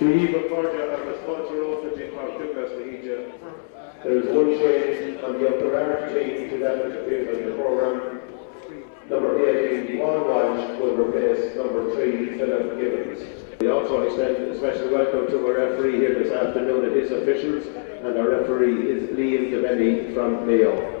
There is one change on the oughterard team to that which appears on the programme. Number 18, Paul Walsh, will replace number 3, Philip Gibbons. We also extend a special welcome to our referee here this afternoon and his officials, and our referee is Liam Devaney from Mayo.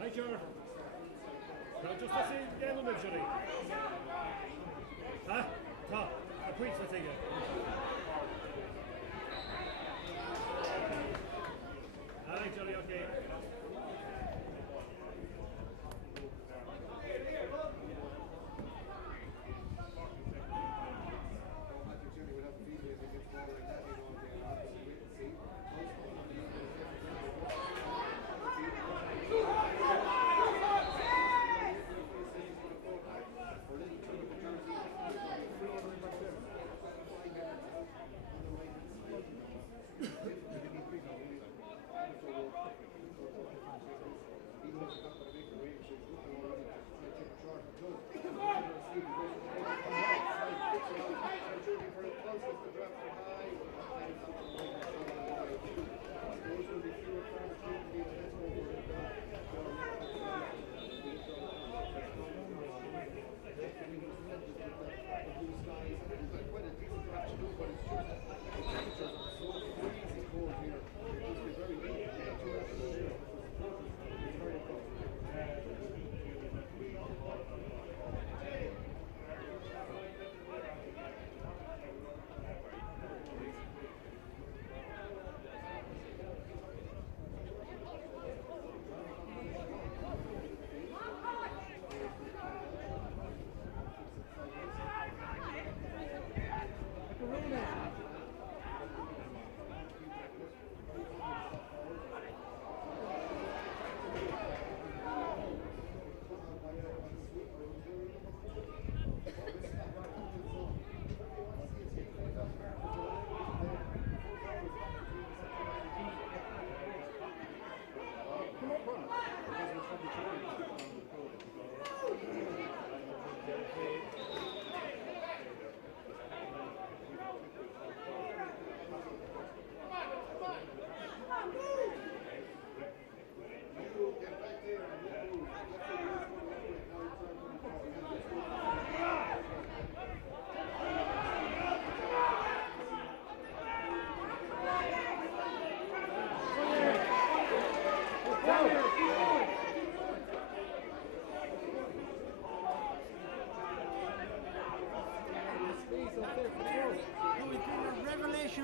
Thank you. Nou, just to see the end of the jury. Huh? No, a preach for thing. Alright, jury, okay.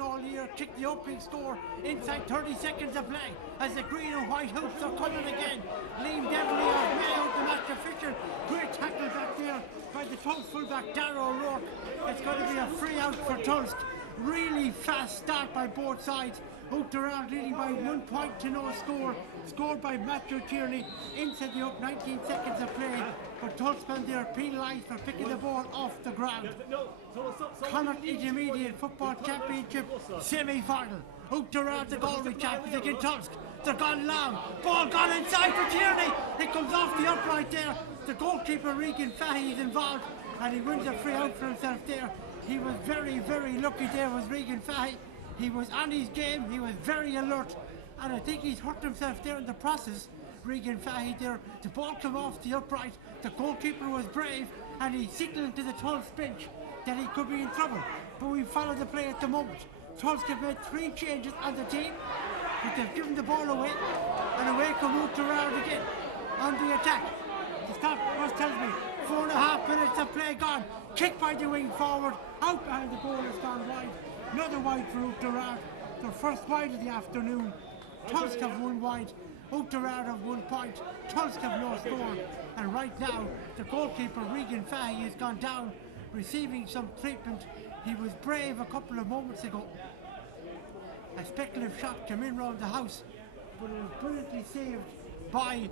All year, kick the opening score inside 30 seconds of play as the green and white hoops are coming again. Liam Devaney of Mayo, the match official. Great tackle back there by the Tulsk fullback Darrow O'Rourke. It's going to be a free out for Tulsk. Really fast start by both sides. Oughterard leading by 1 point to no score. Scored by Matthew Tierney inside the up 19 seconds of play, but Tulskman there penalised for picking the ball off the ground. Connacht Intermediate Football Championship semi-final. Oughterard, the Galway champions against Tulsk. They're gone long. Ball gone inside for Tierney. It comes off the upright there. The goalkeeper Regan Fahy is involved and he wins a free out for himself there. He was very, very lucky there was Regan Fahy. He was on his game. He was very alert. And I think he's hurt himself there in the process. Regan Fahy there. The ball came off the upright. The goalkeeper was brave and he signalled to the Tulsk bench that he could be in trouble. But we follow the play at the moment. Tulsk have made 3 changes on the team, but they've given the ball away, and away come oughterard again on the attack. The stopwatch tells me 4.5 minutes of play gone. Kick by the wing forward, out behind the goal has gone wide. Another wide for oughterard. Their first wide of the afternoon. Tulsk have 1 wide. Oughterard have 1 point. Tulsk have no score. And right now, the goalkeeper Regan Fahy has gone down, receiving some treatment. He was brave a couple of moments ago. A speculative shot came in round the house, but it was brilliantly saved by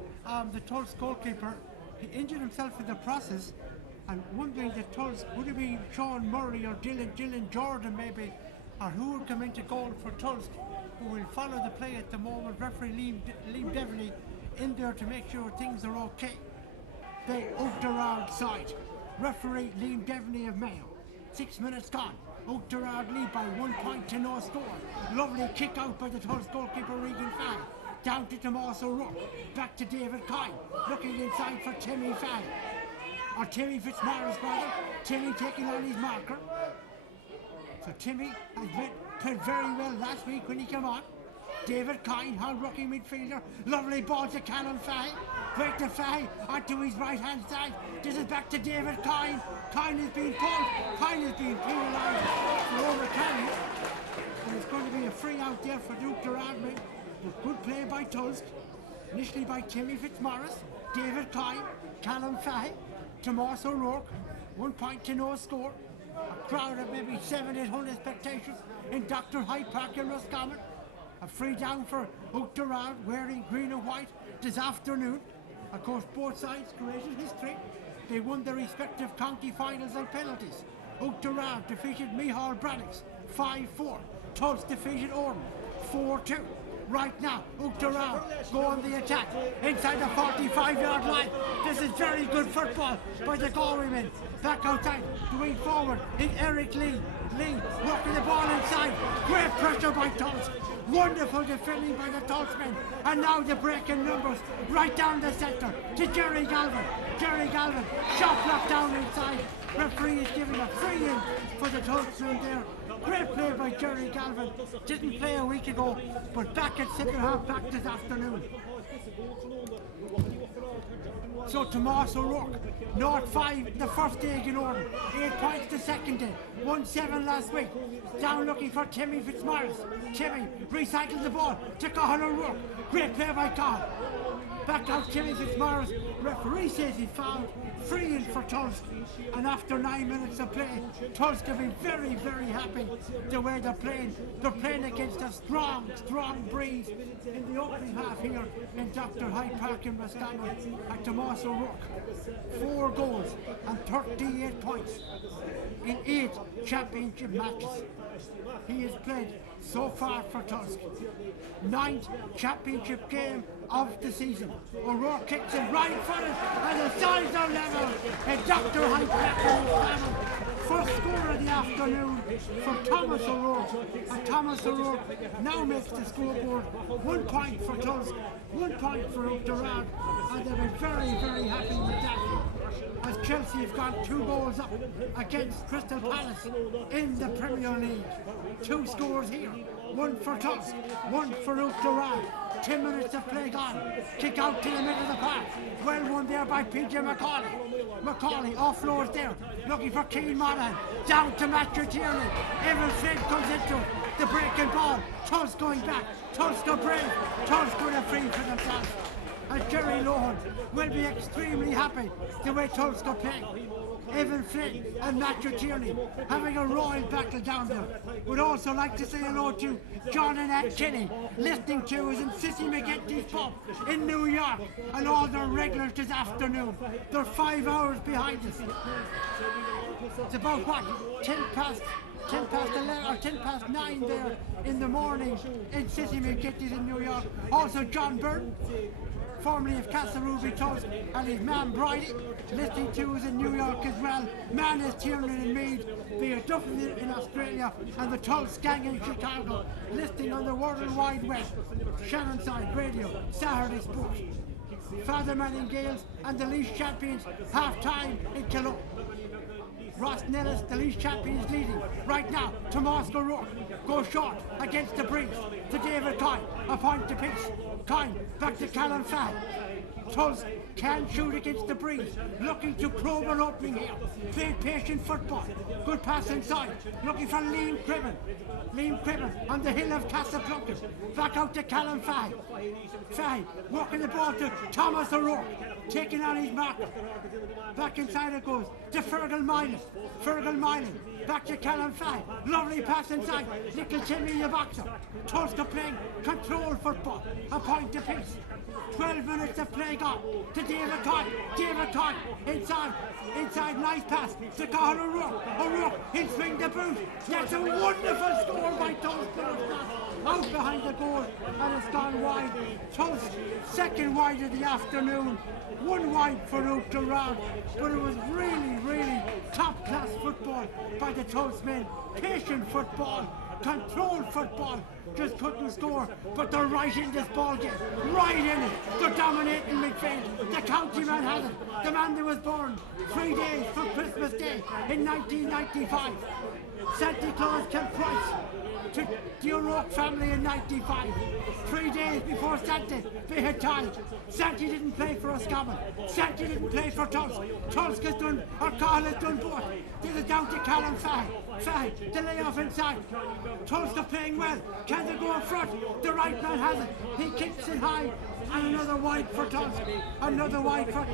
the Tulsk goalkeeper. He injured himself in the process, and wondering that Tulsk would have been Sean Murray or Dylan Jordan maybe, or who would come into goal for Tulsk, who will follow the play at the moment. Referee Liam Devaney in there to make sure things are okay. The oughterard side. Referee Liam Devaney of Mayo. 6 minutes gone. Oughterard lead by 1 point to no score. Lovely kick out by the Tulsk goalkeeper Regan Fahy. Down to Tomas O'Rourke. Back to David Kine. Looking inside for Timmy Fahy. Or Timmy Fitzmaurice rather. Timmy taking on his marker. So Timmy has played very well last week when he came on. David Kine, hard-working midfielder. Lovely ball to Callum Fahy. Break to Fahy onto his right-hand side. This is back to David Kine. Kine is being pulled. Kine is being penalised for overcarrying. And it's going to be a free out there for oughterard men. Good play by Tulsk. Initially by Timmy Fitzmaurice. David Kine. Callum Fahy. Tomas O'Rourke. 1 point to no score. A crowd of maybe 700-800 spectators in Dr. Hyde Park in Roscommon. A free down for oughterard wearing green and white this afternoon. Of course, both sides created history. They won their respective county finals and penalties. Oughterard defeated Micheál Brannix 5-4. Tulsk defeated Orton 4-2. Right now, oughterard go on the attack inside the 45-yard line. This is very good football by the Galway men. Back outside, going forward in Eric Lee. Lee working the ball inside. Great pressure by Tulsk. Wonderful defending by the Tulsk men. And now the break in numbers right down the centre to Jerry Galvin. Jerry Galvin, shot blocked down inside. Referee is giving a free in for the Tulsk men there. Great play by Jerry Galvin. Didn't play a week ago, but back at second half back this afternoon. So Tomas O'Rourke, North 5 the first day in Orton, 8 points the second day, 1-7 last week. Down looking for Timmy Fitzmaurice. Timmy recycled the ball to Cathal O'Rourke. Great play by Cathal. Back out Timmy Fitzmaurice. Referee says he fouled. Free in for Tulsk. And after 9 minutes of play, Tulsk have been very, very happy the way they're playing. They're playing against a strong, strong breeze in the opening half here in Dr. Hyde Park in Roscommon at Tomas O'Rourke. 4 goals and 38 points in 8 championship matches. He has played so far for Tulsk. 9th championship game of the season. O'Rourke kicks it right footed and the sides are level and Dr. Hyde Park. First score of the afternoon for Thomas O'Rourke. And Thomas O'Rourke now makes the scoreboard. 1 point for Tulsk, 1 point for oughterard, and they've been very, very happy with that. As Chelsea have gone 2 goals up against Crystal Palace in the Premier League. 2 scores here, 1 for Tulsk, 1 for oughterard. 10 minutes of play gone. Kick out to the middle of the park. Well won there by PJ McCauley. McCauley offloads there, looking for Keane Monaghan. Down to Matthew Tierney. Evan Flynn comes into it. The breaking ball. Tulsk going back. Tulsk are brave. Tulsk going to free for themselves. And Jerry Lohan will be extremely happy the way Tulsk are playing. Evan Flynn and Matthew Tierney having a royal battle down there. Would also like to say hello to John and Ann Kenny, listening to us in Sissy McGinty's pub in New York, and all their regulars this afternoon. They're 5 hours behind us. It's about what? 10 past 11 or 10 past 9 there in the morning in Sissy McGinty's in New York. Also John Byrne, formerly of Castle Ruby Tulsk, and his man Bridie, listening to us in New York as well. Man is Tiernan and Mead, via Dublin in Australia, and the Tulsk gang in Chicago, listening on the World Wide Web, Shannonside Radio, Saturday Sport. Father Manning Gales and the Leash champions, half-time in Killow. Ross Nellis, the Leash champions, leading right now to Moscow Rourke. Goes short against the breeze to David Coyne, a point to piece. Coyne back to Callum Fahey. Tulsk can shoot against the breeze, looking to probe an opening here. Played patient football. Good pass inside, looking for Liam Cribben. Liam Cribben on the hill of Casablanca. Back out to Callum Fahey. Fahey walking the ball to Thomas O'Rourke, taking on his marker. Back inside it goes to Fergal Milan. Fergal Milan back to Callum Fahey. Lovely pass inside. Little Timmy the boxer. Tulsk are playing control football. A point apiece. 12 minutes of play gone to David Coyne. David Coyne inside, nice pass to Conor O'Rourke. O'Rourke, he'll swing the boot. That's a wonderful score by Tulsk. Out behind the goal, and it's gone wide. Tulsk, second wide of the afternoon. One wide for oughterard, but it was really top-class football by the Tulsk men. Patient football, controlled football, just couldn't score, but they're right in this ball game, right in it. They're dominating midfield. The county man has it. The man that was born 3 days from Christmas Day in 1995. Santa Claus came Price to the O'Rourke family in 95. 3 days before Santa, they had tied. Santa didn't play for Roscommon. Santa didn't play for Tulsk. Tulsk has done, or Carl has done both. This is down to Callum Fahey. Fahey, the layoff inside. Tulsk are playing well. Can they go up front? The right man has it. He kicks it high. And another wide for Tulsk. Another wide for...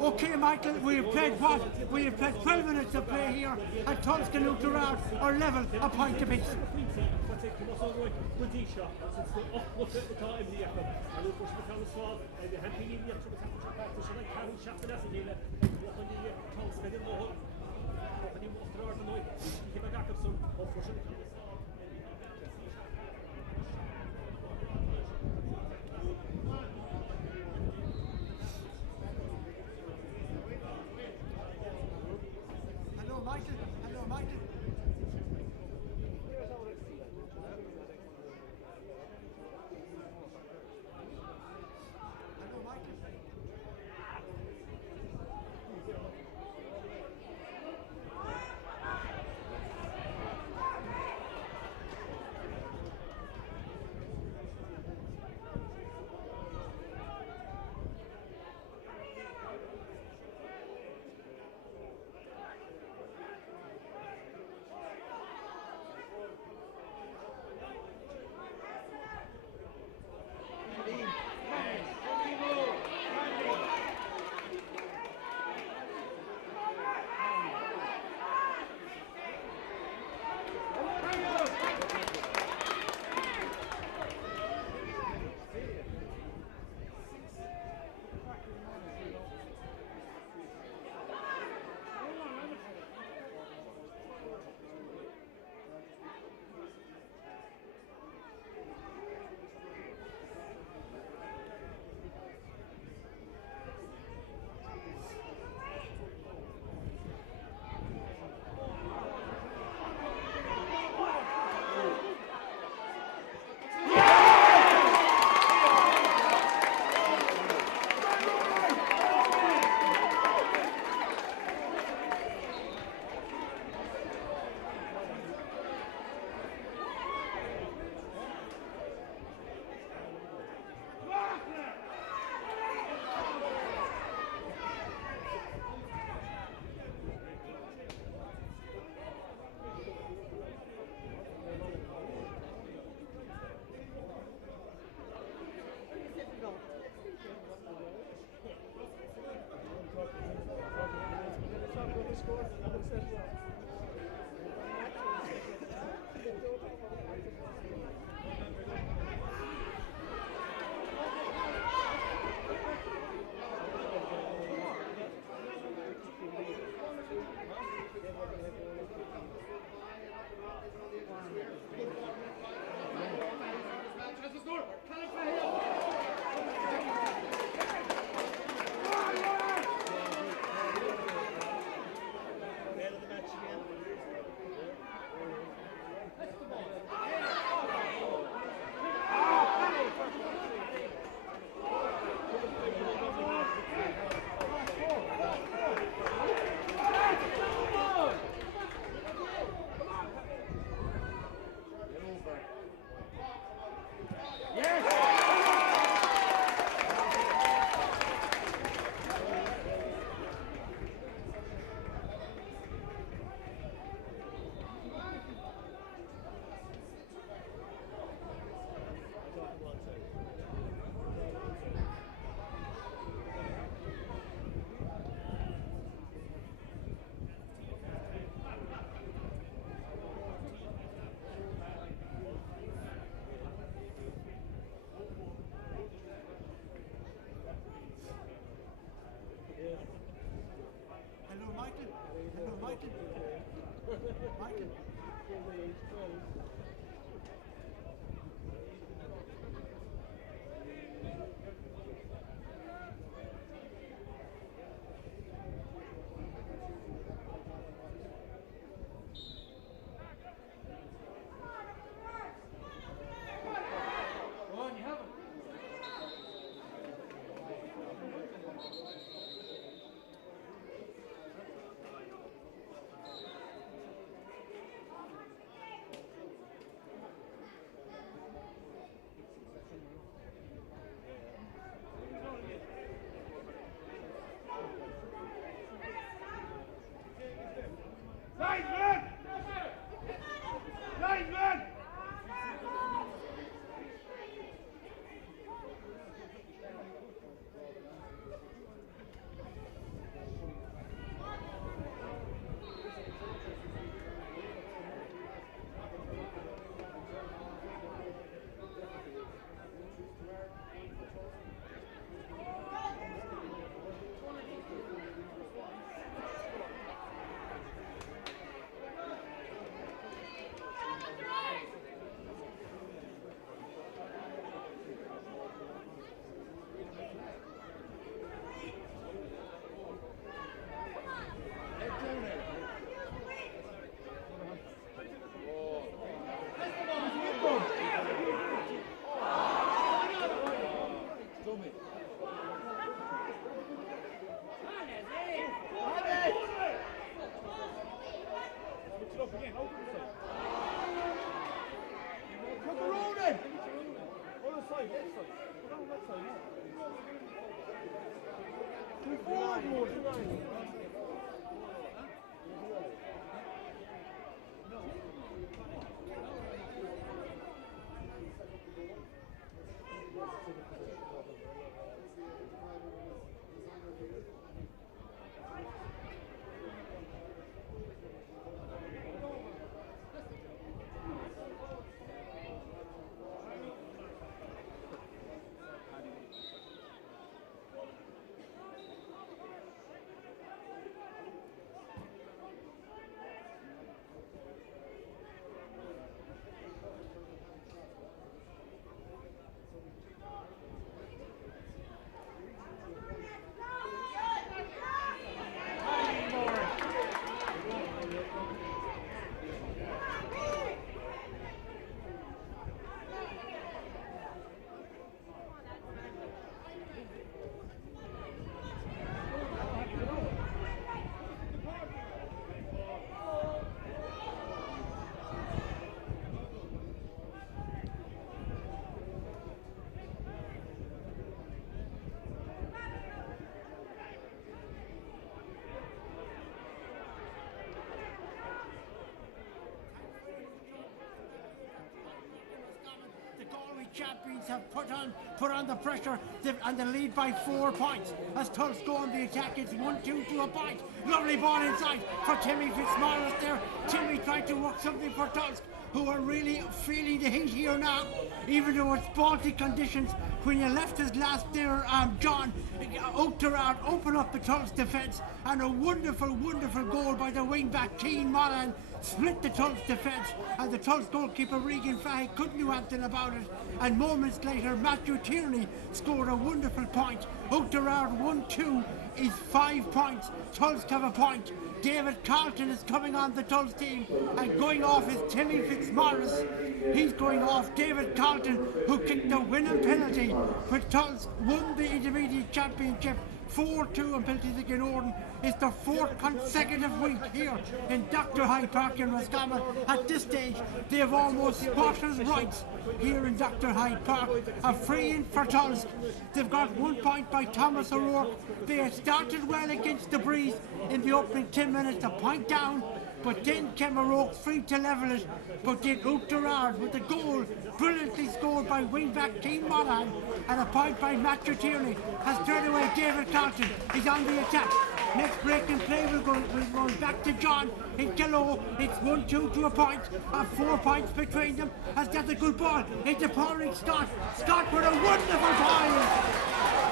Okay, Michael, we have played what? We have played 12 minutes of play here, and Tulsk and oughterard are level, a point apiece. Hello, Michael. Hello, Michael. Hello, Michael. Michael. Tulsk have put on the pressure and the lead by 4 points. As Tulsk go on the attack, it's 1-2 to a point. Lovely ball inside for Timmy Fitzmaurice there. Timmy tried to work something for Tulsk, who are really feeling the heat here now, even though it's Baltic conditions. When you left us last there, John, oughterard opened up the Tulsk defence, and a wonderful, wonderful goal by the wing-back, Keane Moran, split the Tulsk defence, and the Tulsk goalkeeper, Regan Fahey, couldn't do anything about it. And moments later, Matthew Tierney scored a wonderful point. Oughterard 1-2 is 5 points. Tulsk have a point. David Carlton is coming on the Tulsk team, and going off is Timmy Fitzmaurice. He's going off. David Carlton, who kicked the winning penalty when Tulsk won the intermediate championship 4-2 in penalties against Orden. It's the 4th consecutive week here in Dr. Hyde Park in Roscommon. At this stage, they have almost squatters' rights here in Dr. Hyde Park. A free in for Tulsk. They've got 1 point by Thomas O'Rourke. They had started well against the Breeze in the opening 10 minutes, a point down. But then came O'Rourke free to level it. But then oughterard with the goal brilliantly scored by wing-back Keane Moran, and a point by Matthew Tierney has turned away David Carlton. He's on the attack. Next break in play will go back to John in Kilo. It's 1-2 to a point, 4 points between them. Has got the good ball into Patrick Scott. Scott with a wonderful ball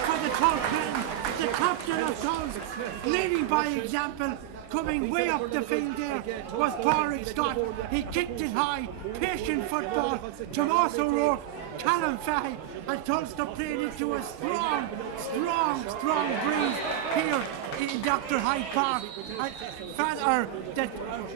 for the Tulsk men. The captain of Tulsk, leading by example. Coming way up the field there was Patrick Scott. He kicked it high, patient football. Tomas O'Rourke, Callum Fahey, and Tulsk are playing into a strong breeze here in Dr. Hyde Park. And Father, that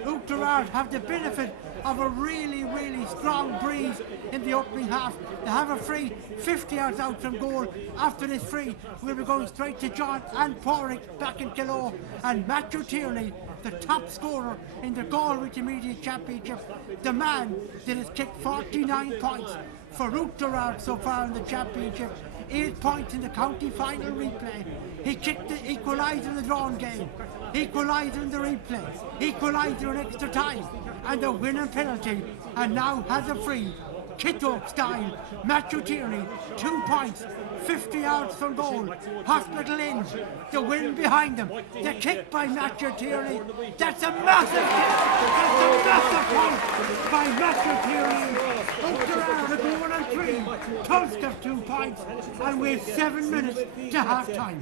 oughterard have the benefit of a really strong breeze in the opening half. They have a free 50 yards out from goal. After this free, we'll be going straight to John and Porrick back in Kilo, and Matthew Tierney, the top scorer in the Galway Intermediate Championship, the man that has kicked 49 points for oughterard so far in the championship, 8 points in the county final replay. He kicked the equaliser in the drawn game, equaliser in the replay, equaliser in extra time, and the winning penalty, and now has a free. Kitto style, Matthew Tierney, 2 points, 50 yards from goal. Hospital in, the wind behind them. The kick by Matthew Tierney. That's a massive kick. That's a massive point by Matthew Tierney. Oughterard are going on 3. Tulsk have 2 points, and we have 7 minutes to half time.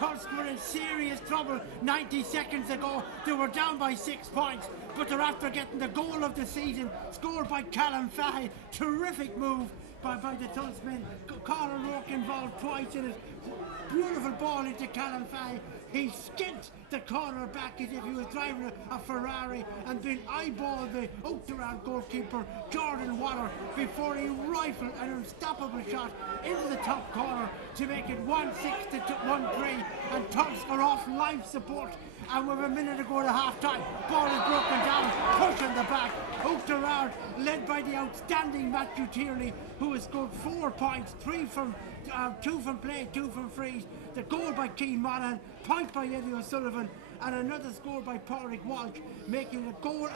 Tulsk were in serious trouble 90 seconds ago. They were down by 6 points, but they're after getting the goal of the season, scored by Callum Fahey. Terrific move by the Tulsk men. Conor Rourke involved twice in it. Beautiful ball into Callum Fahey. He skinned the corner back as if he was driving a Ferrari and then eyeballed the oughterard goalkeeper Jordan Waller before he rifled an unstoppable shot into the top corner to make it 1-6 to 1-3, and Tulsk are off life support. And with a minute to go to half time, ball is broken down, pushing the back. oughterard, led by the outstanding Matthew Tierney, who has scored 4 points, 2 from play, 2 from frees. The goal by Keane Monaghan, point by Eddie O'Sullivan, and another score by Pádraig Walsh, making a goal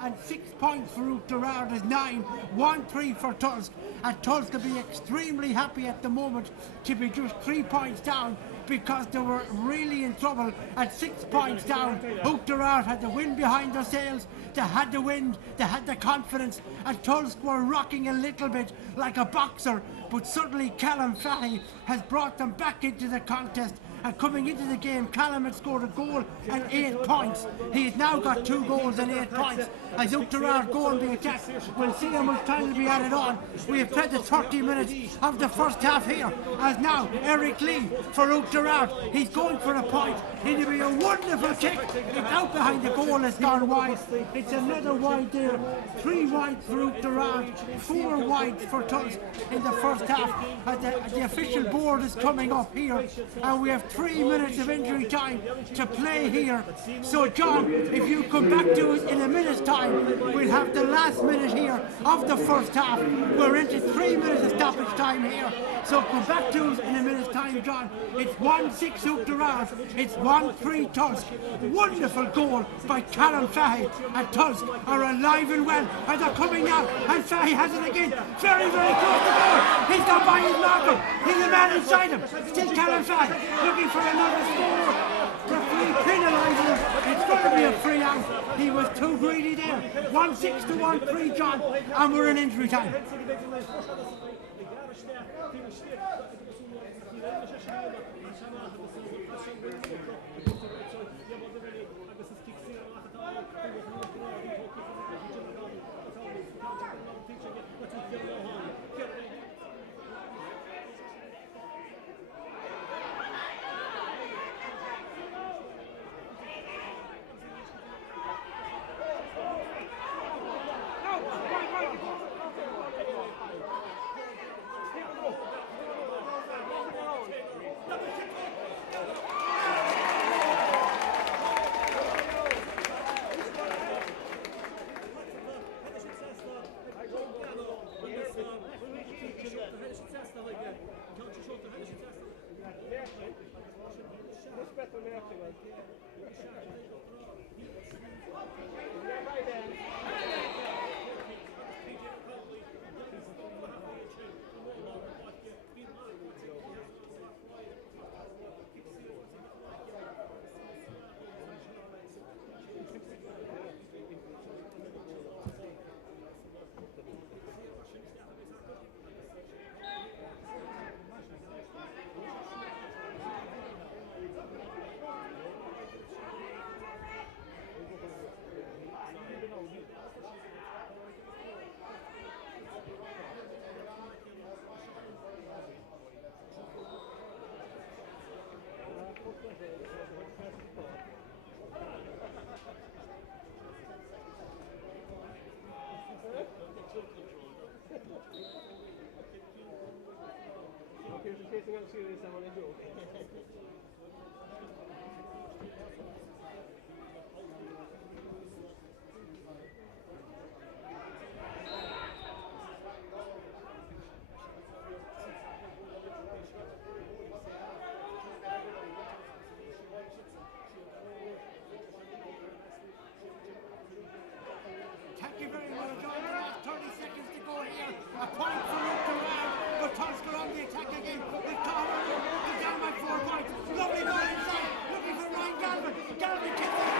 and 6 points for oughterard is 9, 1-3 for Tulsk. And Tulsk will be extremely happy at the moment to be just 3 points down, because they were really in trouble at 6 points down. oughterard had the wind behind their sails, they had the wind, they had the confidence, and Tulsk were rocking a little bit like a boxer, but suddenly Callum Fahey has brought them back into the contest. And coming into the game, Callum had scored a goal and 8 points. He has now got 2 goals and 8 points. As oughterard go on the attack, we'll see how much time will be added on. We have played the 30 minutes of the first half here. As now, Eric Lee for oughterard. He's going for a point. It'll be a wonderful kick. It's out behind the goal, has gone wide. It's another wide there. 3 wide for oughterard, 4 wide for Tulsk in the first half. The official board is coming up here, and we have 3 minutes of injury time to play here. So John, if you come back to us in a minute's time, we'll have the last minute here of the first half. We're into 3 minutes of stoppage time here. So come back to us in a minute's time, John. It's 1-6 oughterard, it's 1-3 Tulsk. Wonderful goal by Callum Fahey, and Tulsk are alive and well, and they're coming now, and Fahey has it again. Very, very close to goal. He's gone by his marker. He's the man inside him. Still Callum Fahey looking for another score. Referee penalising him. It's going to be a free out. He was too greedy there. 1-6 to 1-3, John, and we're in injury time. Thank you very much, John. The last 30 seconds to go here. A point for oughterard, but Tulsk are on the attack again. With Conor is down by 4 points. Lovely ball inside, looking for Ryan Galvin. Galvin kicks it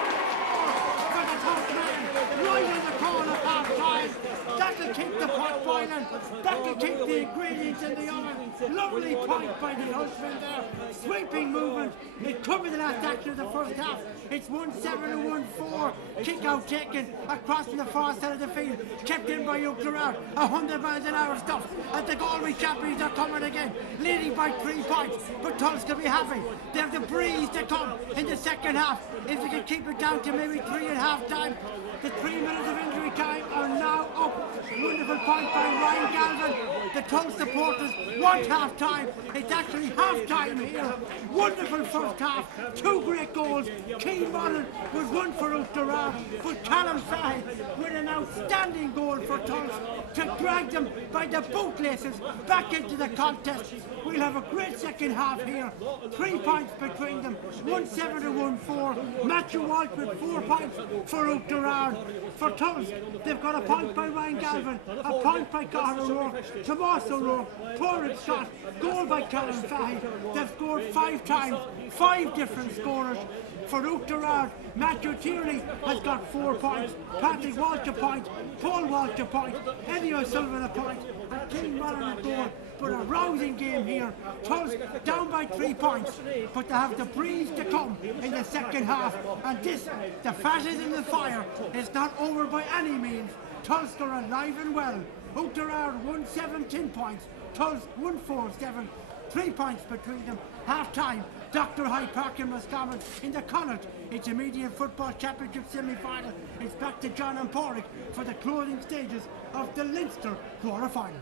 for the top man. Right on the corner half time. That'll keep the pot boiling, back to keep the ingredients in the oven. Lovely point by the husband there, sweeping movement. It covered the last action of the first half. It's 1-7 and 1-4. Kick out taken across from the far side of the field, kept in by oughterard. 100 miles an hour stuff as the Galway champions are coming again, leading by 3 points. But Tulsk will be happy. They have the breeze to come in the second half. If they can keep it down to maybe 3 at half time. The 3 minutes of injury time are now up. Wonderful point by Ryan Galvin. The Tulsk supporters want half time. It's actually half time here. Wonderful first half. 2 great goals. Keane Mullen was one for oughterard, but Callum Fahy with an outstanding goal for Tulsk to drag them by the bootlaces back into the contest. We'll have a great second half here. 3 points between them. 1-7 and 1-4. Matthew Walsh with 4 points for oughterard. For Tulsk, they've got a point by Ryan Galvin, a point by Conor O'Rourke, Tomas O'Rourke, Torrid shot, goal by Callum Fahy. They've scored 5 times, 5 different scorers. For oughterard, Matthew Tierney has got 4 points, Patrick Walsh a point, Paul Walsh a point, Eddie O'Sullivan a point, and Keane Mullen a goal. But a rousing game here. Tulsk down by 3 points, but they have the breeze to come in the second half. And this, the fat is in the fire, is not over by any means. Tulsk are alive and well. oughterard 1-7, points. Tulsk 1-4-7, 3 points between them. Half time. Dr. Hyde Park in Roscommon in the Connacht Intermediate Football Championship semi-final. It's back to John and Porrick for the closing stages of the Leinster quarter-final.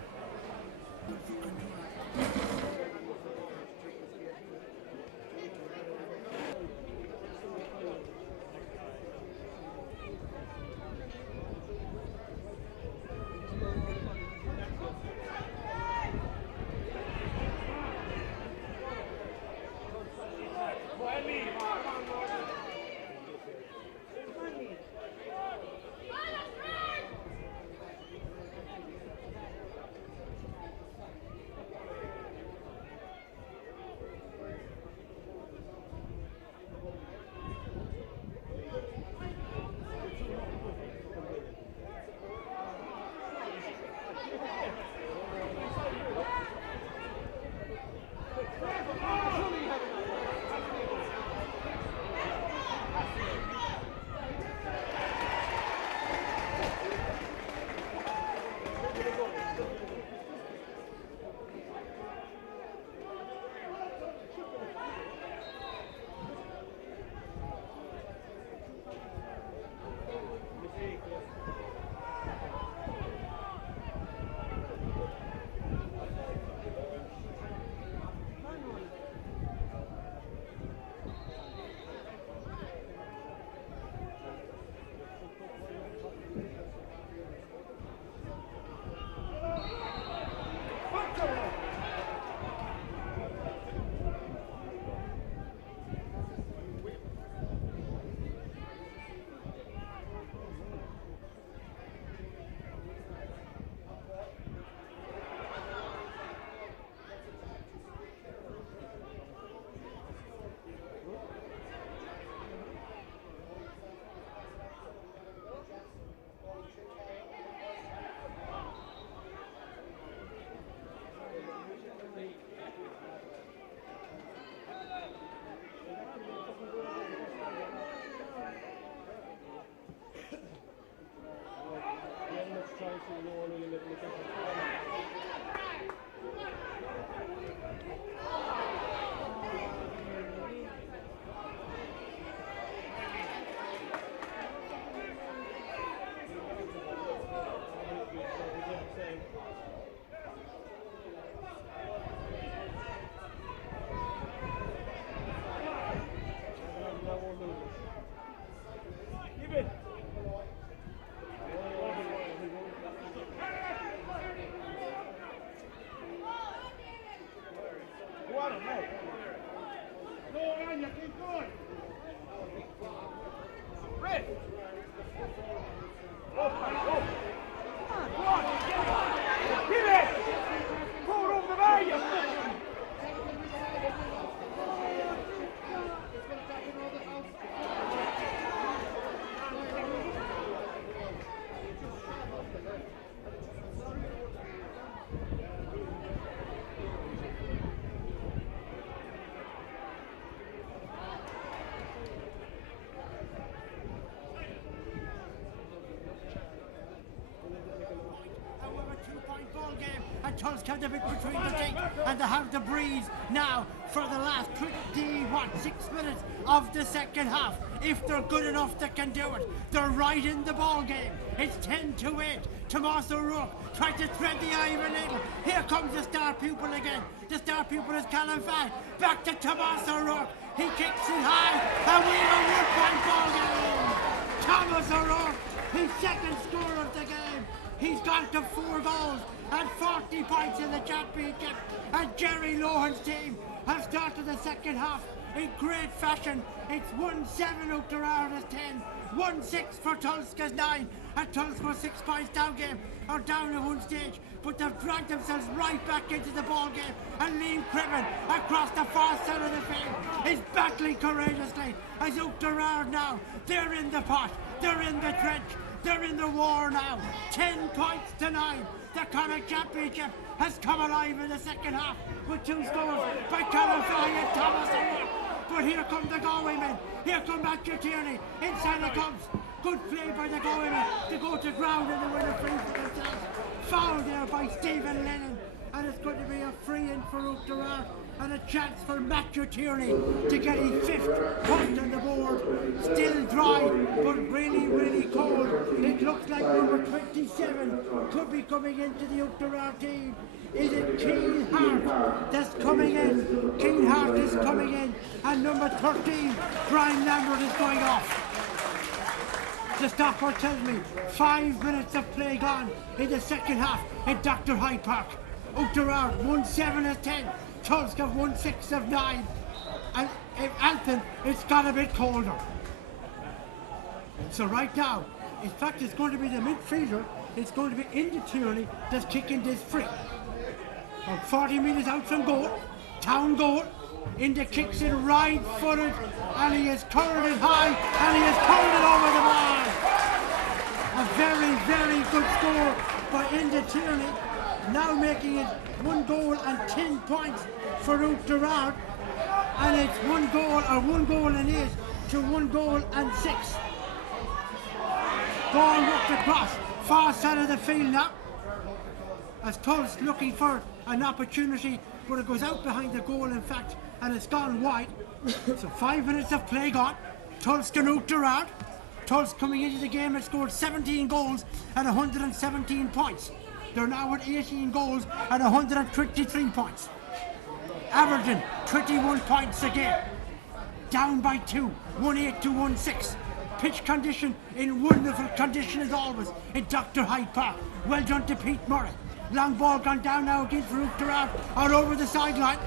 and Tulsk have the bit between the teeth, and they have the breeze now for the last 6 minutes of the second half. If they're good enough, they can do it. They're right in the ball game. It's 10-8. Tomas O'Rourke trying to thread the eye of a needle. Here comes the star pupil again. The star pupil is Callum Fagg. Back to Tomas O'Rourke. He kicks it high, and we have a 1-point ball game. Tomas O'Rourke, his second score of the game. He's gone to 4 goals and 40 points in the championship. And Jerry Lohan's team have started the second half in great fashion. It's 1-7 oughterard is 10, 1-6 for Tulsk is 9, and Tulsk was 6 points down at one stage, but they've dragged themselves right back into the ball game, and Liam Cribben across the far side of the field is battling courageously as oughterard now. They're in the pot, they're in the trench, they're in the war now. 10 points to 9. The Connacht Championship has come alive in the second half with 2 scores by Callum Fagg and Tomas O'Rourke. But here come the Galway men. Here come Matthew Tierney. Inside it comes. Good play by the Galway men to go to ground and they win a free for themselves. Foul there by Stephen Lennon. And it's going to be a free in for oughterard and a chance for Matthew Tierney to get his 5th point on the board. Still dry, but really, really cold. It looks like number 27 could be coming into the oughterard team. Is it Keane Hart that's coming in? Keane Hart is coming in, and number 13, Brian Lambert, is going off. The stopper tells me 5 minutes of play gone in the second half in Dr. Hyde Park. oughterard 1-7 of 10, Tulsk have 1-6 of 9, and in Alton it's got a bit colder. So right now, in fact, it's going to be the midfielder, it's going to be Indy Tierney that's kicking this free. About 40 metres out from goal, town goal. Indy kicks it right-footed, and he has curled it high, and he has curled it over the bar. A very, very good score by Indy Tierney, now making it 1 goal and 10 points for oughterard, and it's 1 goal and 8 to 1 goal and 6. Ball worked across, far side of the field now, as Tulsk looking for an opportunity, but it goes out behind the goal in fact, and it's gone wide. So 5 minutes of play gone. Tulsk and oughterard. Tulsk coming into the game has scored 17 goals and 117 points. They're now at 18 goals and 123 points. Averaging 21 points a game. Down by 2, 1-8 to 1-6. Pitch condition in wonderful condition as always in Dr. Hyde Park. Well done to Pete Murray. Long ball gone down now again for oughterard, all over the sideline.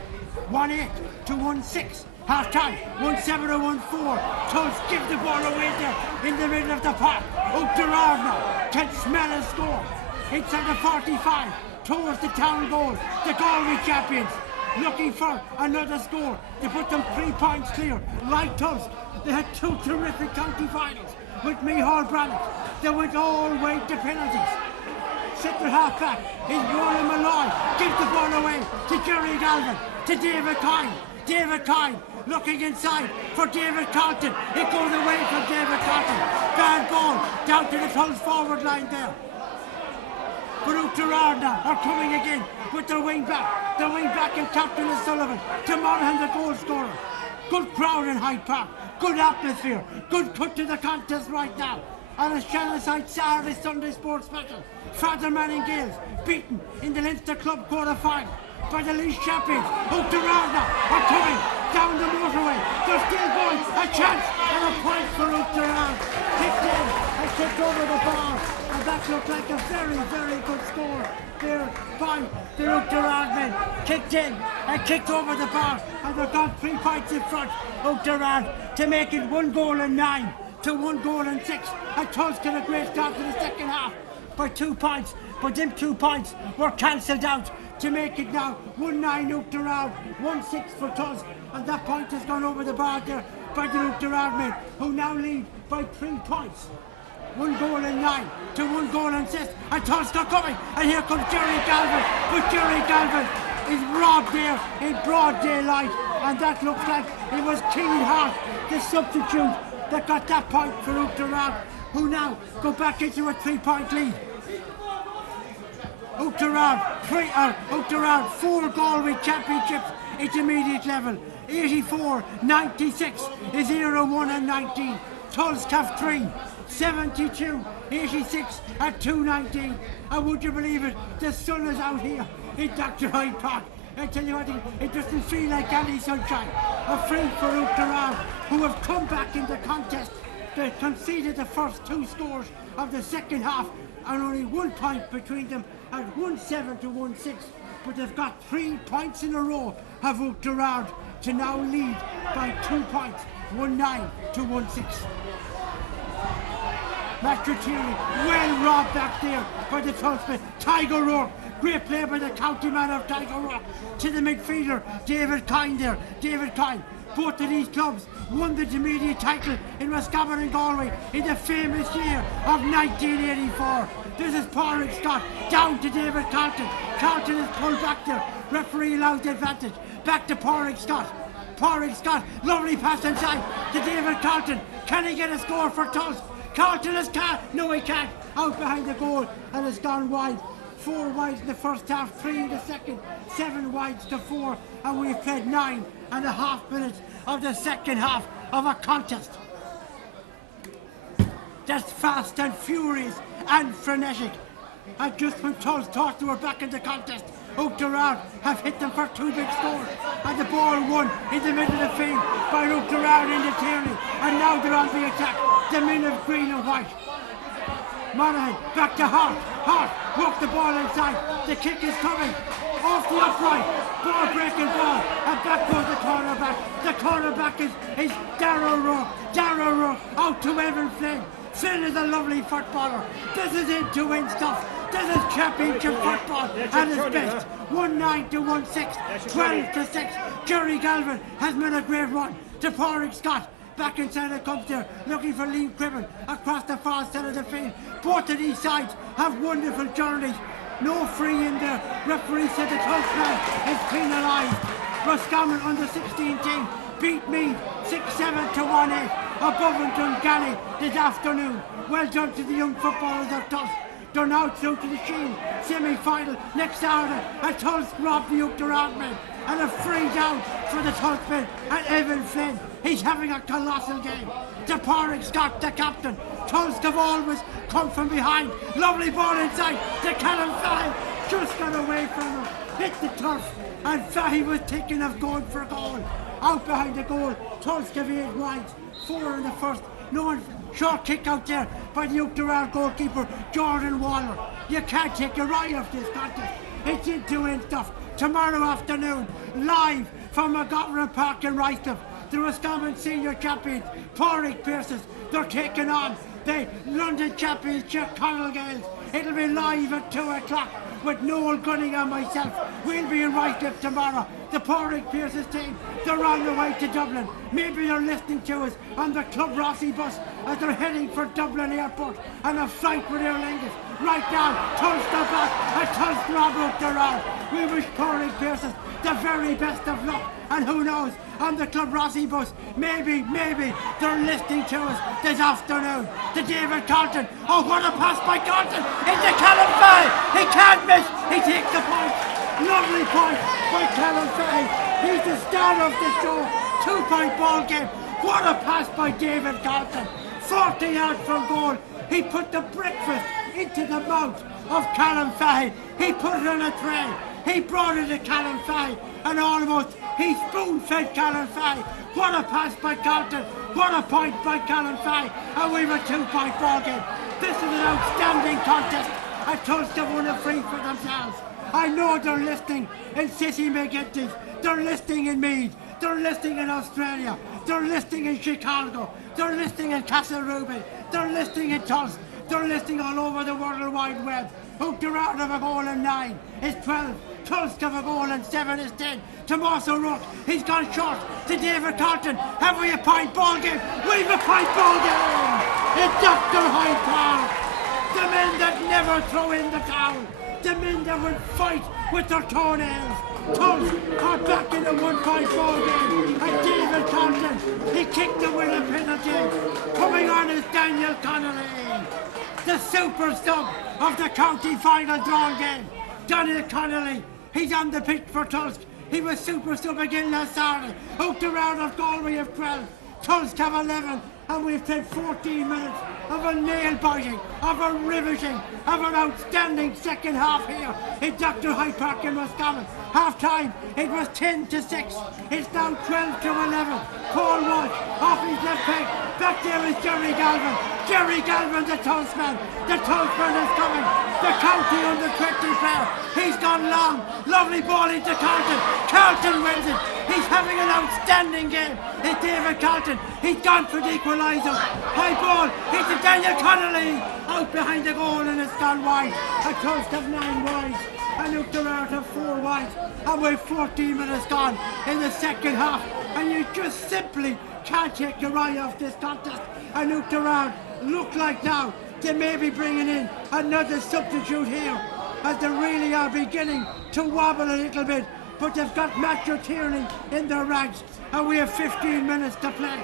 1-8 to 1-6. Half time, 1-7 or 1-4. Tulsk give the ball away there in the middle of the park. oughterard now can smell a score. Inside the 45, towards the town goal. The Galway champions looking for another score. They put them 3 points clear. Like Tulsk, they had 2 terrific county finals with Mihal Brannock. They went all the way to penalties. Centre half back is Roland Malloy. Gives the ball away to Jerry Galvin, to David Kine. David Kine looking inside for David Carlton. It goes away from David Carlton. Bad ball down to the Tulsk forward line there. But oughterard now are coming again with their wing back. The wing back and Captain is Sullivan. To Monaghan, the goal scorer. Good crowd in Hyde Park. Good atmosphere. Good cut to the contest right now. On a Shannonside Saturday Sunday sports special. Father Manning Gales beaten in the Leinster Club quarter-final by the League champions. oughterard now are coming down the motorway. They're still going. A chance and a point for oughterard. Kicked in and kicked over the bar. And that looked like a very, very good score there by the oughterard men. Kicked in and kicked over the bar. And they've got 3 points in front. oughterard to make it 1 goal and 9 to 1 goal and 6. And Tulsk had a great start to the second half by 2 points. But them 2 points were cancelled out to make it now 1-9 oughterard, 1-6 for Tulsk. And that point has gone over the bar there by the oughterard men, who now lead by 3 points. 1 goal and 9 to 1 goal and 6. And Tulsk are coming. And here comes Jerry Galvin. But Jerry Galvin is robbed there in broad daylight. And that looks like it was Keane Hart, the substitute, that got that point for oughterard, who now go back into a 3-point lead. oughterard 4 Galway championships intermediate level. 84, 96 is 0, 1 and 19. Tulsk have 3. 72, 86 at 219. And would you believe it? The sun is out here in Dr. Hyde Park. I tell you what, it doesn't feel like any sunshine. A free for oughterard, who have come back in the contest. They conceded the first 2 scores of the second half, and only 1 point between them at 1-7 to 1-6. But they've got 3 points in a row, have oughterard, to now lead by 2 points, 1-9 to 1-6. McCreary, well robbed back there by the Tulskman. Tiger Rourke, great play by the county man of Tiger Rourke to the midfielder, David Kine there. David Kine. Both of these clubs won the intermediate title in Roscommon and Galway in the famous year of 1984. This is Pádraig Scott, down to David Carlton. Carlton is pulled back there. Referee allows the advantage. Back to Pádraig Scott. Pádraig Scott, lovely pass inside to David Carlton. Can he get a score for Tulsk? Carlton is no, he can't. Out behind the goal, and it's gone wide. 4 wides in the first half, 3 in the second, 7 wides to 4, and we've played 9.5 minutes of the second half of a contest that's fast and furious and frenetic. And just when Tulsk thought they were back in the contest, oughterard have hit them for 2 big scores, and the ball won in the middle of the field by oughterard in the Tierney, and now they're on the attack. The men of green and white. Monaghan back to Hart. Hart walk the ball inside. The kick is coming off the upright. Ball breaking ball, and back goes the cornerback. The cornerback is Darragh Rourke. Darragh Rourke out to Evan Flynn. Flynn is a lovely footballer. This is in-to-win stuff. This is championship football at its best. 1-9 to 1-6, 12 to 6. Jerry Galvin has made a great run to Pádraig Scott. Back inside it comes there, looking for Liam Cribben across the far side of the field. Both of these sides have wonderful journeys. No free in there. Referee said the Tulsk man is penalised. Roscommon under 16 team beat Meath 6-7 to 1-8 above in Dunganny this afternoon. Well done to the young footballers of Tulsk. They're now through to the Shield semi-final next Saturday, and Tulsk robbed the oughterard men, and a free down for the Tulsk men and Evan Flynn. He's having a colossal game. To Pádraig Scott, the captain. Tulsk have always come from behind. Lovely ball inside to Callum Fahey. Just got away from him. Hit the turf, and Fahey was thinking of going for a goal. Out behind the goal, Tulsk have 8 wides, 4 in the first. No one, short kick out there by the oughterard goalkeeper, Jordan Waller. You can't take your eye off this contest. It's in-to-win stuff. Tomorrow afternoon, live from McGovern Park in Ricecliff, the Roscommon Senior Champions, Pádraig Pearses, they're taking on the London Champions, Connell Gales. It'll be live at 2 o'clock with Noel Gunning and myself. We'll be in Ricecliff tomorrow. The Pádraig Pearses team, they're on the way to Dublin. Maybe they're listening to us on the Club Rossi bus as they're heading for Dublin Airport on a flight with Aer Lingus. Right now, Tulsk are back and Tulsk rob oughterard. We wish Pádraig Pearses the very best of luck, and who knows, on the Club Rossi bus, maybe they're listening to us this afternoon. To David Carlton. Oh, what a pass by Carlton into Callum Fahey. He can't miss. He takes the point. Lovely point by Callum Fahey. He's the star of the show. 2-point ball game. What a pass by David Carlton. 40 yards from goal. He put the breakfast into the mouth of Callum Fahey. He put it on a tray. He brought it to Callum Fahey, and almost he spoon-fed Callum Fahey. What a pass by Carlton. What a point by Callum Fahey. And we've a 2-point ball game. This is an outstanding contest. And Tulsk have won a free for themselves. I know they're listening in City McGinty's. They're listening in Meath. They're listening in Australia. They're listening in Chicago. They're listening in Castleuby. They're listening in Tulsk. They're listening all over the World Wide Web. oughterard have a goal and 9 is 12. Tulsk have a goal and 7 is 10. Tomas O'Rourke, he's gone short to David Carlton. Have we a point ball game? We've a point ball game! It's Dr. Hyde Park. The men that never throw in the towel. The men that would fight with their toenails. Tulsk are back in a 1-point ball game. And David Carlton, he kicked the winner penalty. Coming on is Daniel Connolly, the super sub of the county final drawn game. Daniel Connolly, he's on the pitch for Tulsk. He was super sub again last Saturday. Oughterard of Galway have 12, Tulsk have 11, and we've played 14 minutes of a nail-biting, of a riveting, of an outstanding second half here in Dr. Hyde Park in Roscommon. Half time, it was 10-6. It's now 12-11. Paul Walsh off his left peg. Back there is Jerry Galvin. Jerry Galvin, the Tulskman. The Tulskman is coming. The county under 20 player. He's gone long. Lovely ball into Carlton. Carlton wins it. He's having an outstanding game. It's David Carlton. He's gone for the equaliser. High ball. It's to Daniel Connolly. Out behind the goal and it's gone wide. And Tulsk have 9 wides. And oughterard have 4 wides. And we've 14 minutes gone in the second half. And you just simply can't take your eye off this contest. And oughterard look like now they may be bringing in another substitute here as they really are beginning to wobble a little bit. But they've got Matthew Tierney in their ranks and we have 15 minutes to play.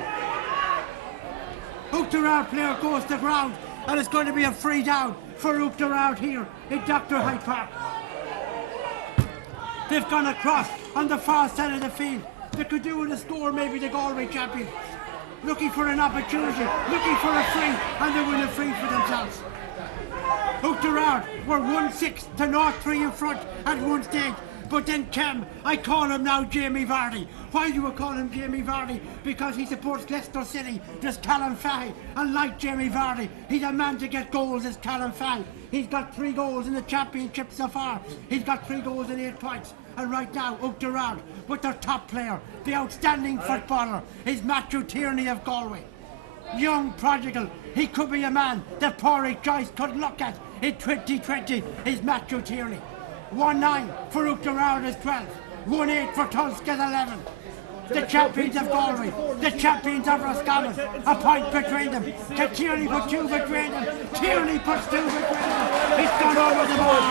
Oughterard player goes to ground and it's going to be a free down for oughterard here in Dr. Hyde Park. They've gone across on the far side of the field. They could do with a score, maybe the Galway champion. Looking for an opportunity, looking for a free, and they win a free for themselves. Oughterard were 1-6 to North 3 in front at one stage. But then Cam, I call him now Jamie Vardy. Why do I call him Jamie Vardy? Because he supports Leicester City, there's Callum Fahy. And like Jamie Vardy, he's a man to get goals as Callum Fahy. He's got 3 goals in the championship so far. He's got 3 goals and 8 points. And right now, oughterard, with their top player, the outstanding footballer, is Matthew Tierney of Galway. Young prodigal, he could be a man that Pádraig Joyce could look at in 2020, is Matthew Tierney. 1-9 for oughterard is 12, 1-8 for Tulsk is 11. The champions of Galway, the champions of Roscommon, a point between them. Can Tierney put 2 between them? Tierney puts 2 between them. He's gone over the bar.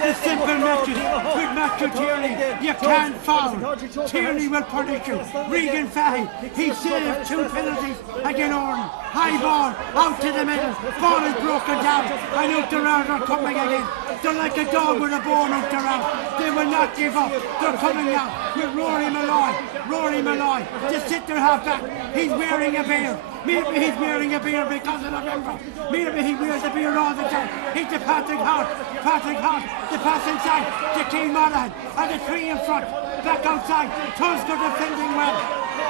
The simple matches with Matthew Tierney. You can't foul. Tierney will punish you. Regan Fahy, he saved 2 penalties against Oran. High ball, out to the middle. Ball is broken down. And oughterard are coming again. They're like a dog with a bone, oughterard. They will not give up. They're coming now with Rory Malloy. Rory Malloy, the centre half back. He's wearing a beard. Maybe he's wearing a beard because of November. Maybe he wears a beard all the time. He's to Patrick Hart. Patrick Hart, the pass inside to Keane Monaghan. And the 3 in front. Back outside. Tulsk are defending well.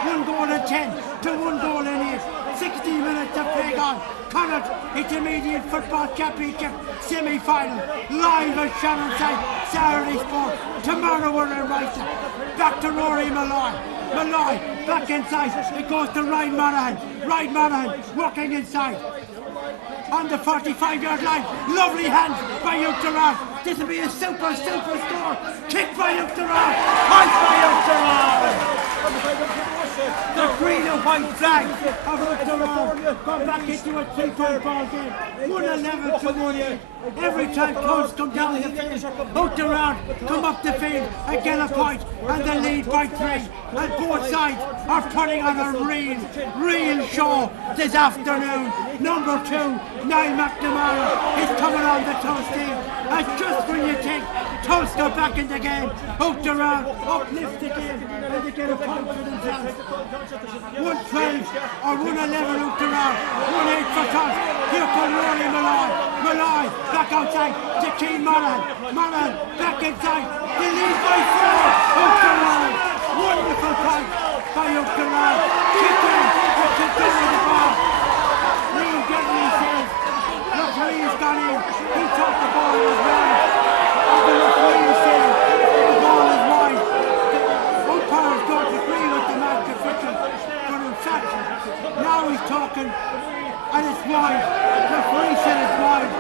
1 goal in 10 to 1 goal in 8. 60 minutes to play on. Connacht Intermediate Football Championship semi-final. Live at Shannonside, Saturday Sport. Tomorrow we're in Rice. Back to Rory Malloy. Malloy back inside. It goes to Ryan Monaghan. Ryan Monaghan walking inside. On the 45-yard line. Lovely hand by oughterard. This will be a super score. Kick by oughterard. Point by oughterard. The green and white flag of oughterard come back into a 3-point ball game. 1-11 to 1-8. Every time Tulsk come down the field, oughterard come up the field and get a point, and they lead by 3. And both sides are putting on a real show this afternoon. Number 2, Niall McNamara, is coming on the Tulsk team. And just when you think Tulsk are back in the game, oughterard uplift the game and they get a point for themselves. 1-12 or 1-11 oughterard, 1-8 for Tulsk. Here comes Rory Malloy. Malloy back outside to Keane Monaghan. Monaghan back inside. They lead by 4. Oughterard. Wonderful point by oughterard. Kick in. Kick over the ball. Liam Gedley says, referee's gone in. He thought the ball was wide. And the referee says the ball is wide. Umpires don't agree with the match official. But in fact, now he's talking and it's wide. The referee said it's wide.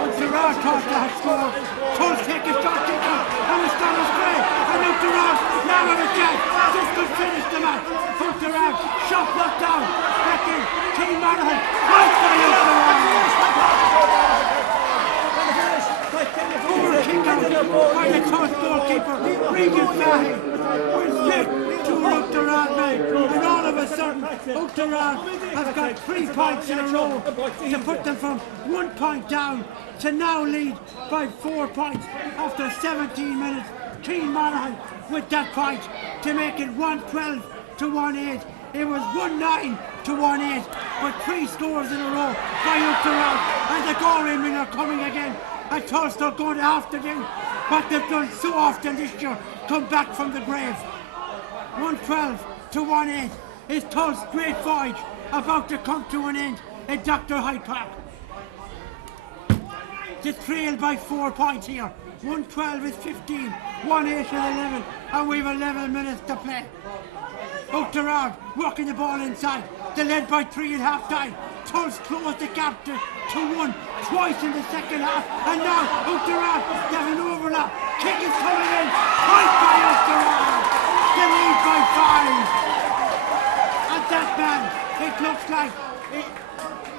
Oughterard thought they had scored. Tulsk take a shot kicker and it's gone astray. And oughterard now have a chance. This could finish the match. Oughterard shot knocked down. Back in. Keane Monaghan. Right by oughterard. Poor kicker by the Tulsk goalkeeper. Regan Fahy. We're 6 to oughterard, mate. And all of a sudden oughterard have got 3 points in a row to put them from 1 point down to now lead by 4 points after 17 minutes. Keane Monaghan with that point to make it 112 to 1-8. It was 1-9 to 1-8, but 3 scores in a row by oughterard, and the goal winner coming again. And Tulsk are going to have to do what they've done so often this year, come back from the grave. 112 to 1-8 is Tulsk's great voyage about to come to an end in Dr. Hyde Park. They trail by 4 points here. 112 is 15, 1-8 is 11, and we've 11 minutes to play. oughterard working the ball inside. They led by 3 at half time. Tulsk closed the gap to 1 twice in the second half, and now oughterard they have an overlap. Kick is coming in. Point by oughterard. They lead by 5. And that man, it looks like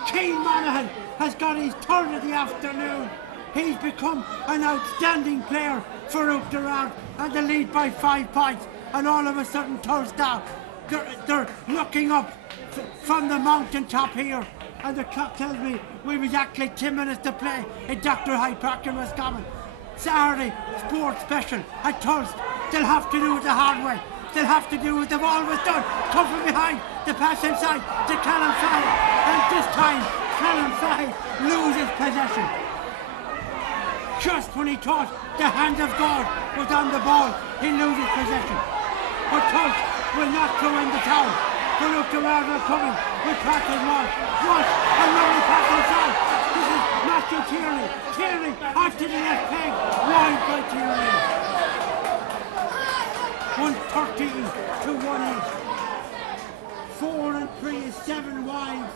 Keane Monaghan has got his turn of the afternoon. He's become an outstanding player for oughterard, and they lead by 5 points. And all of a sudden, Tulsk now, they're looking up from the mountaintop here, and the clock tells me we was actually 10 minutes to play in Dr. Hyde Park in Roscommon. Saturday sports special at Tulsk. They'll have to do it the hard way. They'll have to do what they've always done. Come from behind, the pass inside to Callum Fahey, and this time Callum Fahey loses possession. Just when he thought the hand of God was on the ball, he loses possession. But Tulsk will not throw in the towel. But oughterard are coming with Patrick Walsh. Walsh, a lovely pass inside. This is Matthew Tierney. Tierney onto the left peg. Wide by Tierney. 113 to 1-8. 4 and 3 is 7 wides.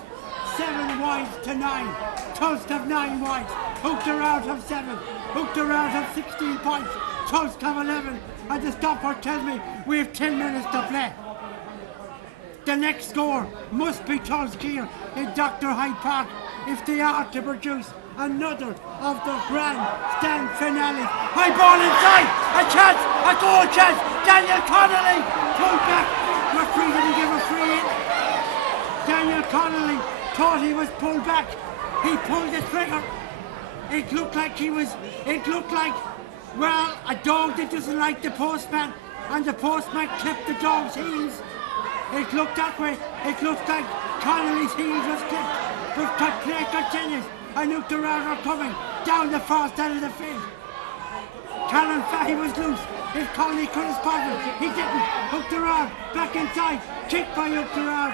7 wides to 9. Tulsk have 9 wides. oughterard have 7. oughterard have 16 points. Tulsk have 11. And the stopper tells me we have 10 minutes to play. The next score must be Tulsk here in Dr. Hyde Park if they are to produce another of the grandstand finales. High ball inside, a chance, a goal chance. Daniel Connolly pulled back. Referee didn't give a free in. Daniel Connolly thought he was pulled back. He pulled the trigger. It looked like well, a dog that doesn't like the postman, and the postman clipped the dog's heels. It looked that way. It looked like Connolly's heels was clipped. But play continues, and oughterard are coming down the far side of the field. Callum Fahey was loose. If Connolly could have spotted, he didn't. oughterard back inside. Kick by oughterard.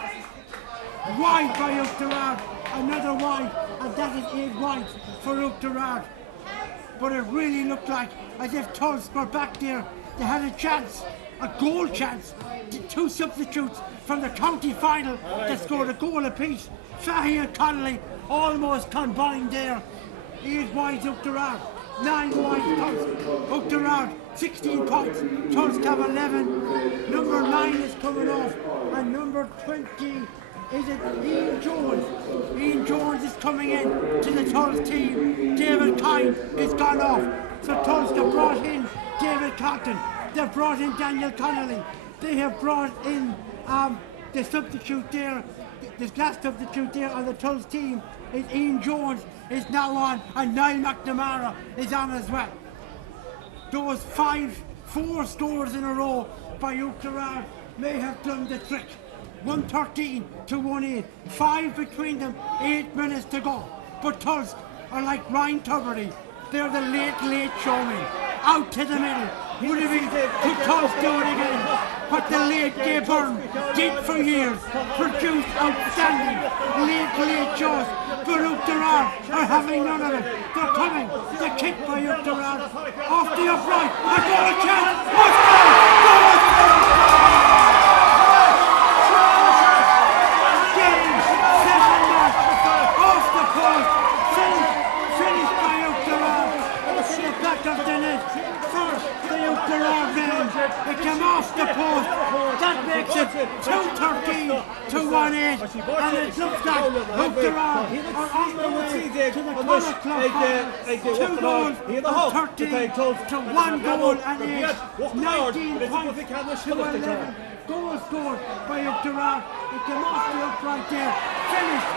Wide by oughterard. Another wide, and that is 8 wides for oughterard. But it really looked like as if Tulsk were back there. They had a chance, a goal chance. 2 substitutes from the county final that scored a goal apiece. Fahey and Connolly almost combined there. 8 wides oughterard, 9 wides Tulsk. oughterard 16 points. Tulsk have 11. Number 9 is coming off, and number 20. Is it Ian Jones? Ian Jones is coming in to the Tulsk team. David Kine is gone off. So Tulsk have brought in David Cotton. They've brought in Daniel Connolly. They have brought in the substitute there. The last substitute there on the Tulsk team is Ian Jones is now on, and Niall McNamara is on as well. Those 4 scores in a row by oughterard may have done the trick. 113 to 1-8. 5 between them, 8 minutes to go. But Tulsk are like Ryan Tuberty. They're the late showman. Out to the middle. Would have been could Tulsk do it again? What the late Gay Byrne did for years. Produced outstanding late shows. But oughterard are having none of it. They're coming. The kick by oughterard. Off the upright. A goal chance. Must go! Back of the net for the oughterard man. It came off the post. That makes it 213 to 1-8. And it looks like oughterard are on the way to the Connacht Club final. 2 goals and 13 to 1 goal and 8. 19 points to 11 Goal scored by oughterard. It came off the upright there. Finished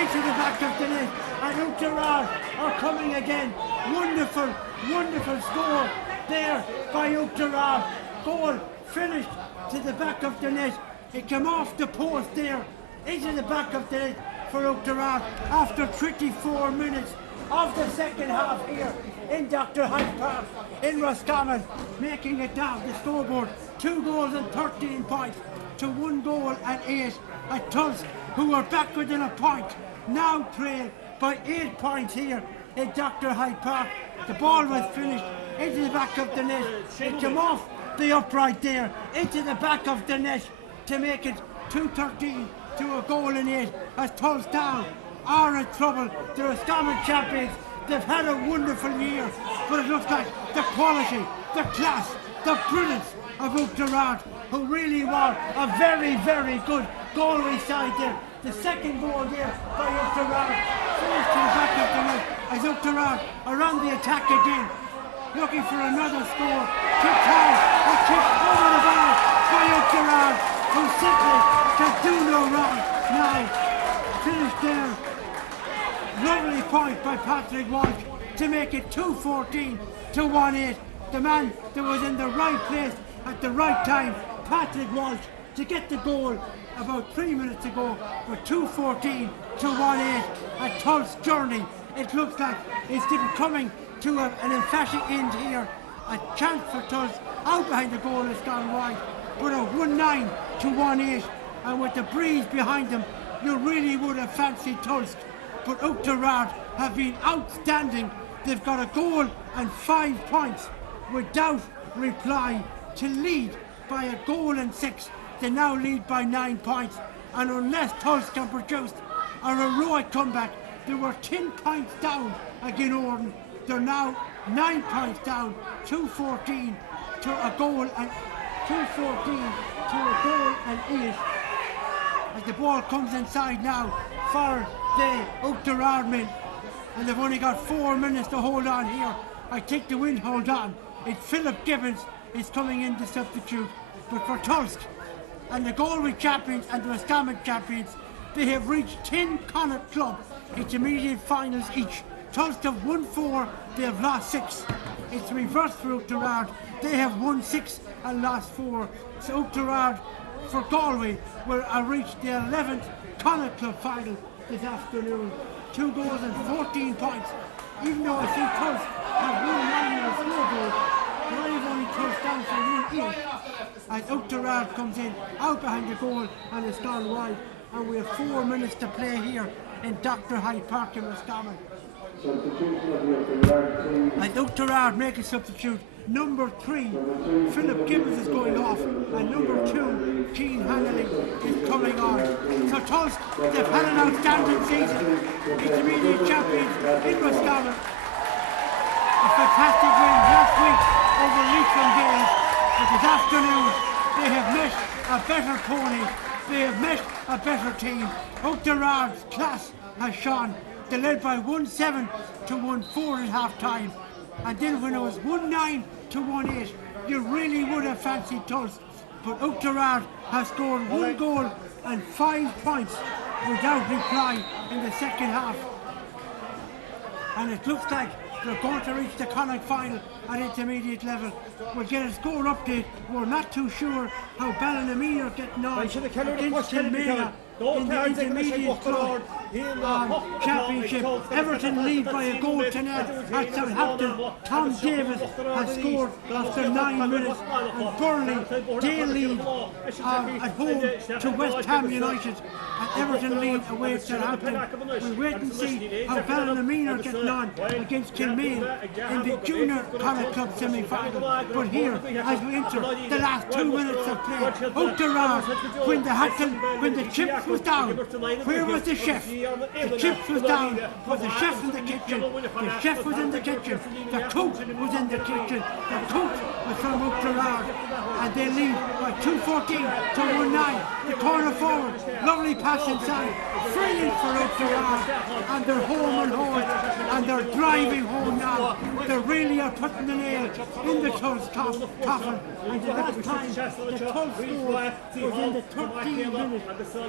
into the back of the net. And oughterard are coming again. Wonderful, wonderful score there by oughterard. Goal finished to the back of the net. It came off the post there into the back of the net for oughterard after 24 minutes of the second half here in Dr. Hyde Park in Roscommon, making it down the scoreboard 2 goals and 13 points to 1 goal and 8 at Tulsk, who are back within a point, now trailed by 8 points here in Dr. Hyde Park. The ball was finished into the back of the net. It came off the upright there into the back of the net to make it 2-13 to 1 goal and 8 as Tulsk Town are in trouble. The Roscommon champions, they've had a wonderful year, but it looks like the quality, the class, the brilliance of oughterard, who really were a very, very good goal side there. The second goal there by oughterard finished to the back of the net as oughterard are on the attack again, looking for another score. Kick high, a kick over the bar by oughterard, who simply can do no wrong now. Finished there. Lovely point by Patrick Walsh to make it 2-14 to 1-8. The man that was in the right place at the right time, Patrick Walsh, to get the goal about 3 minutes ago for 2-14 to 1-8 at Tulsk's journey. It looks like it's coming to an emphatic end here. A chance for Tulsk out behind the goal has gone wide, but a 1-9 to 1-8, and with the breeze behind them, you really would have fancied Tulsk. But oughterard have been outstanding. They've got a goal and 5 points without reply to lead by 1 goal and 6. They now lead by 9 points, and unless Tulsk can produce a heroic comeback, they were 10 points down again Orden. They're now 9 points down, 2-14 to 1 goal and 2-14 to 1 goal and 8. As the ball comes inside now for the oughterard men, and they've only got 4 minutes to hold on here. I think the wind hold on. It's Philip Gibbons is coming in to substitute. But for Tulsk and the Galway champions and the Roscommon champions, they have reached 10 Connacht club intermediate finals each. Tulsk have won 4, they have lost 6. It's reversed for oughterard. They have won 6 and lost 4. So oughterard for Galway will reach the 11th Connacht club final this afternoon. 2 goals and 14 points. Even though I think Tulsk have 1 line on the scoreboard, but I have only Tulsk down for 1 8. As oughterard comes in out behind the goal and it's gone wide, and we have 4 minutes to play here in Dr. Hyde Park in Roscommon. As oughterard make a substitute, number 3, Philip Gibbons is going off, and number 2, Keane Hanley is coming on. So Tulsk, they've had an outstanding season. Intermediate champions in Roscommon. A fantastic win last week over Leitrim Gales, but this afternoon they have met a better pony. They have met a better team. oughterard's class has shone. They led by 1-7 to 1-4 at half time. And then when it was 1-9 to 1-8, you really would have fancied Tulsk. But oughterard has scored 1 goal and 5 points without reply in the second half. And it looks like they're going to reach the Connacht final at intermediate level. We'll get a score update. We're not too sure how Ballinameer are getting on against Kilmena in the intermediate club championship. Everton lead by 1 goal to 0 at Southampton. Tom Davis has scored after 9 minutes, and Burnley, they lead at home to West Ham United, and Everton lead away at Southampton. We'll wait and see how Ballinameer are getting on against Kilmane in the Junior Connacht Club semi-final. But here, as we enter the last 2 minutes of play, oughterard, when the chips was down, where was the chef? The chips was down. Was the chef in the kitchen? The chef was in the kitchen. The cook was in the kitchen. The cook was from oughterard. And they lead by 2-14 to 1-9. The corner forward. Lovely pass inside. Brilliant for oughterard. And they're home and home. And they're driving home now they really are putting the nail in the Tulsk coffin. And the last time the Tulsk score was in the 13th minute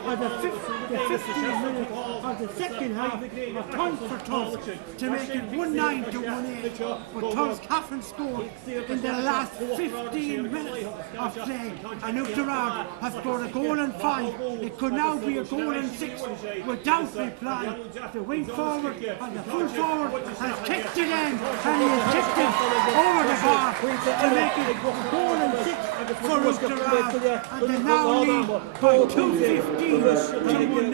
or the 15th minute of the second half, a point for Tulsk to make it 1-9 to 1-8. But Tulsk haven't scored in the last 15 minutes of play. And oughterard has scored a goal and 5. It could now be a goal and 6 without reply. The wing forward and the full forward has kicked it in, and he has kicked it over the bar to make it a goal and 6 for oughterard. And they now lead by 2:15 to 1-9.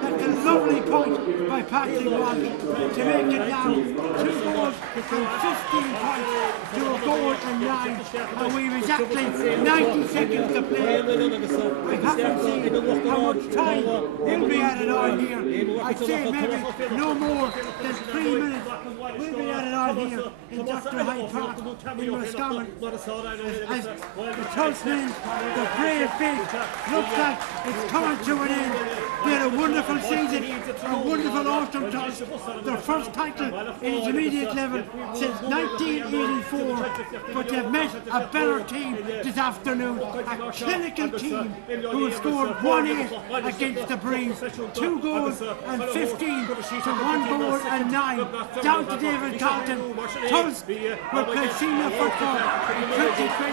That's a lovely point by Patrick Walsh to make it now 2 goals and 15 points to a goal and 9. And we've exactly 90 seconds to play. I haven't seen how much time will be added on here. I'd say maybe no more than 3 minutes will be added on here in Dr. Hyde Park in Roscommon. As the Tulsmen, the brave face, looks like it's coming to an end. They had a wonderful season, a wonderful autumn Tulsk, their first title in intermediate level since 1984, but they've met a better team this afternoon, a clinical team who have scored 1-8 against the Breeze, 2 goals and 15 to 1 goal and 9, down to David Carlton. Tulsk will play senior football in 2020.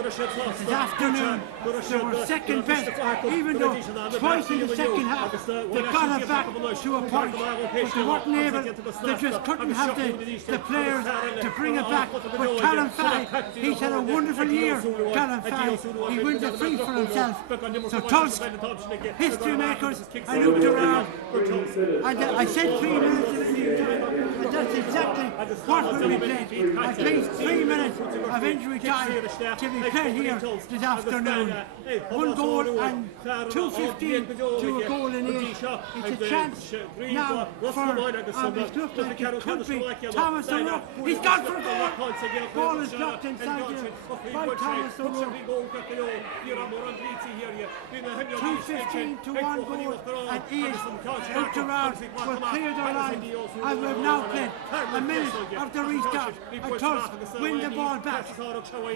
This afternoon they were second best, even though twice in the second half they got it back to a point, but they weren't able, they just couldn't have the players to bring it back. But Callum Fay, he's had a wonderful year. Callum Fay, he wins a 3 for himself. So Tulsk, history makers and oughterard. And I said 3 minutes in the new time, and that's exactly what will be played. At least 3 minutes of injury time to be played here this afternoon. 1 goal and 2:15 to a goal and 8. It's a chance now for, it looks like it could be Thomas O'Rourke. He's gone for a goal. Ball is blocked inside there by Thomas O'Rourke. 2:15 to 1 goal and 8. oughterard will clear their line, and we've now played a minute of the restart. And Tulsk win the ball back.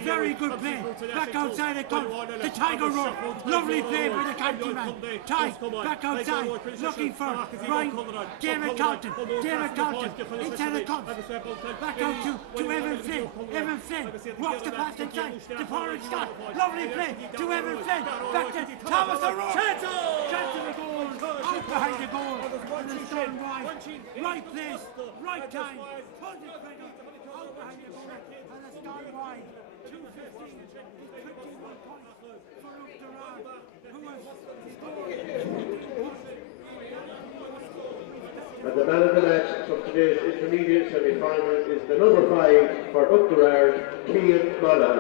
Very good play. Back outside it comes. The Tiger Road. Lovely play by the countryman. Ty back outside, looking for Ryan. David Carlton. David Carlton inside the cup. Back out to Evan Flynn. Evan Flynn walks the pass inside to Porridge Scott. Lovely play to Evan Flynn. Back to Thomas O'Rourke. Chance of the goal. Out behind the goal. And it's gone wide. Right place, right time. Out behind the goal. And it's gone wide. 2:15 is 21 points for oughterard, who has scored. And the man of the match from today's intermediate semi-final is the number 5 for oughterard, Cian Mullan.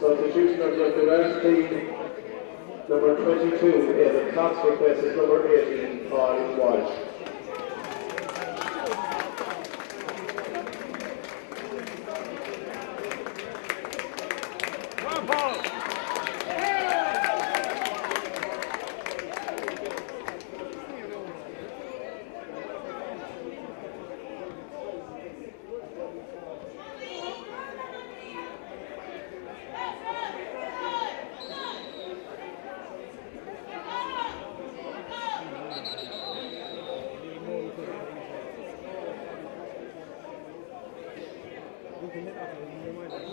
Substitution of the oughterard team, number 22, Evan Cox replaces number 18, Paul Walsh. mumkin net after,